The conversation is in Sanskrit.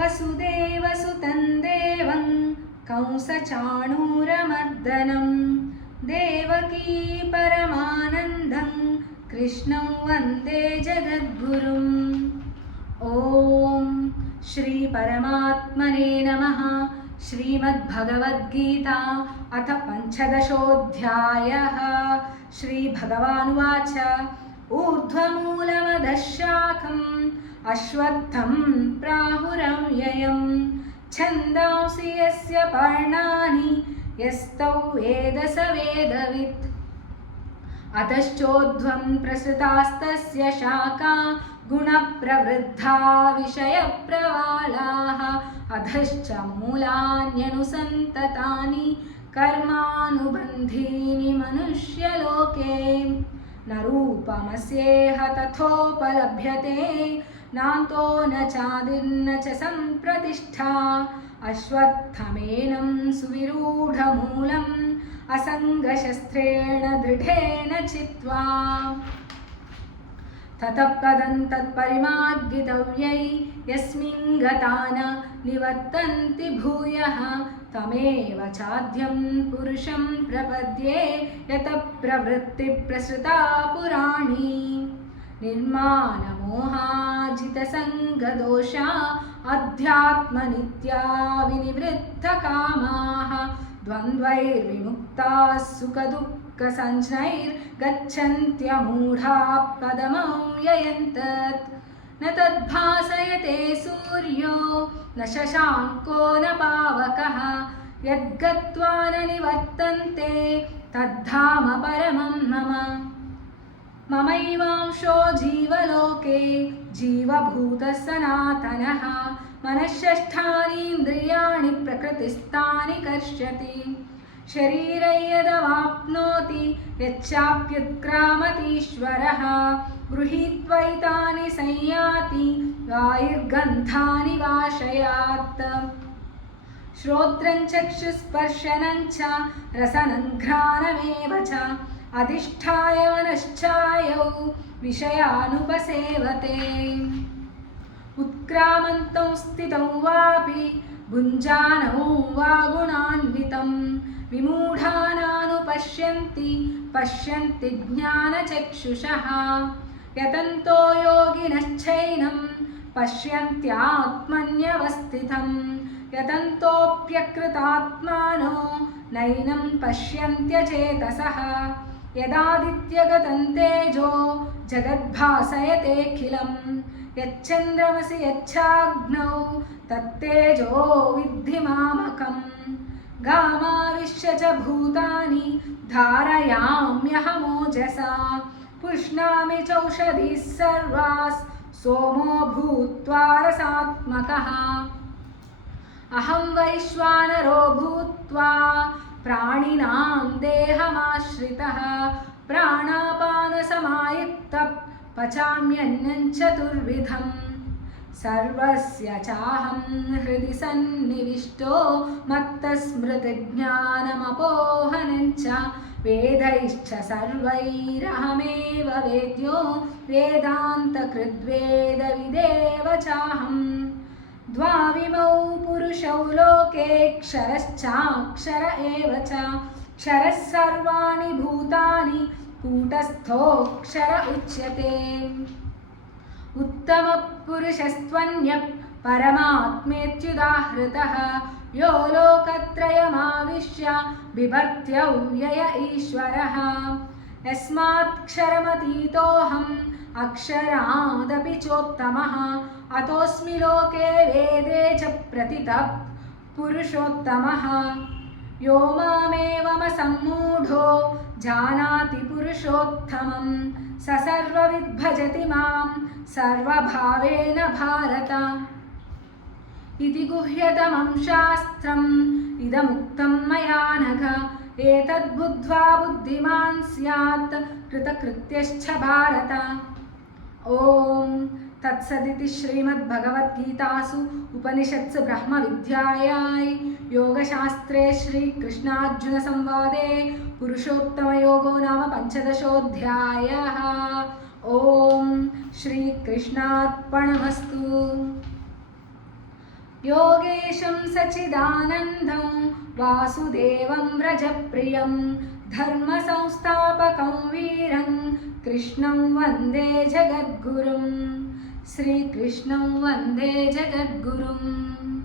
वसुदेवसुतं देवं कंसचाणूरमर्दनं देवकी परमानन्दं कृष्णं वन्दे जगद्गुरुम्। ॐ श्री परमात्मने नमः। श्रीमद्भगवद्गीता अथ पंचदशोऽध्यायः। श्रीभगवानुवाच ऊर्ध्वमूलमधः शाखम् अश्वत्थं प्राहुरव्ययम् छन्दांसि यस्य पर्णानि यस्तौ वेद स वेदवित्। अतश्चोर्ध्वं प्रसृतास्तस्य शाखा गुणप्रवृद्धा विषयप्रवालाः अधश्च मूलान्यनुसन्ततानि कर्मानुबन्धीनि मनुष्यलोके। न रूपमस्येह तथोपलभ्यते नान्तो न चादिर्न च सम्प्रतिष्ठा। अश्वत्थमेनं सुविरूढमूलम् असङ्गशस्त्रेण दृढेन चित्वा। ततः पदं तत्परिमार्गितव्यै यस्मिन् गता न निवर्तन्ति भूयः तमेव चाद्यं पुरुषं प्रपद्ये यतः प्रवृत्तिः प्रसृता पुराणी। निर्मानमोहाजितसङ्गदोषा अध्यात्मनित्या विनिवृत्तकामाः द्वन्द्वैर्विमुक्ताः सुखदुःखसञ्ज्ञैर्गच्छन्त्यमूढाः पदमव्ययन्तत्। न तद्भासयते सूर्यो न शशाङ्को न पावकः यद्गत्वा न निवर्तन्ते तद्धाम परमं मम। ममैवांशो जीवलोके जीवभूतः सनातनः मनःषष्ठानीन्द्रियाणि प्रकृतिस्थानि कर्षति। शरीरं यदवाप्नोति यच्चाप्युत्क्रामतीश्वरः गृहीत्वैतानि संयाति वायुर्गन्धानि वाशयात्। श्रोत्रं चक्षुस्पर्शनं च रसनं घ्राणमेव च अधिष्ठाय मनश्चायौ विषयानुपसेवते। उत्क्रामन्तौ स्थितौ वापि भुञ्जानौ वा गुणान्वितं विमूढानानुपश्यन्ति पश्यन्ति ज्ञानचक्षुषः। यतन्तो योगिनश्चैनं पश्यन्त्यात्मन्यवस्थितं यतन्तोऽप्यकृतात्मानो नैनं पश्यन्त्यचेतसः। यदादित्यगतं तेजो जगद्भासयतेऽखिलं यच्चन्द्रमसि यच्चाग्नौ तत्तेजो विद्धि मामकम्। गामाविश्य च भूतानि धारयाम्यहमोजसा पुष्णामि चौषधीः सर्वास् सोमो भूत्वा रसात्मकः। अहं वैश्वानरो भूत्वा प्राणिनां देहमाश्रितः प्राणापानसमायुक्तः पचाम्यन्नं चतुर्विधम्। सर्वस्य चाहं हृदि सन्निविष्टो मत्तस्मृतिज्ञानमपोहनं च वेदैश्च सर्वैरहमेव वेद्यो वेदान्तकृद्वेदविदेव चाहम्। द्वाविमौ पुरुषौ लोके क्षरश्चाक्षर एव च क्षरः सर्वाणि भूतानि कूटस्थोऽक्षर उच्यते। उत्तमपुरुषस्त्वन्यः परमात्मेत्युदाहृतः यो लोकत्रयमाविश्य बिभर्त्यव्यय ईश्वरः। यस्मात्क्षरमतीतोऽहम् अक्षरादपि चोत्तमः अतोऽस्मि लोके वेदे च प्रतितः पुरुषोत्तमः। यो मामेवमसम्मूढो जानाति पुरुषोत्तमं स सर्वविद्भजति मां सर्वभावेन भारत। इति गुह्यतमं शास्त्रम् इदमुक्तं मया नघ एतद्बुद्ध्वा बुद्धिमान् स्यात् कृतकृत्यश्च भारत। ओम तत्सदिति श्रीमद्भगवद्गीतासु उपनिषत्सु ब्रह्मविद्यायां योगशास्त्रे श्रीकृष्णार्जुनसंवादे पुरुषोत्तमयोगो नाम पंचदशोऽध्यायः। ओम श्रीकृष्णार्पणमस्तु। योगेशं सच्चिदानन्दं वासुदेवं व्रजप्रियं धर्मसंस्थापकं वीरं कृष्णं वन्दे जगद्गुरुं श्रीकृष्णं वन्दे जगद्गुरुम्।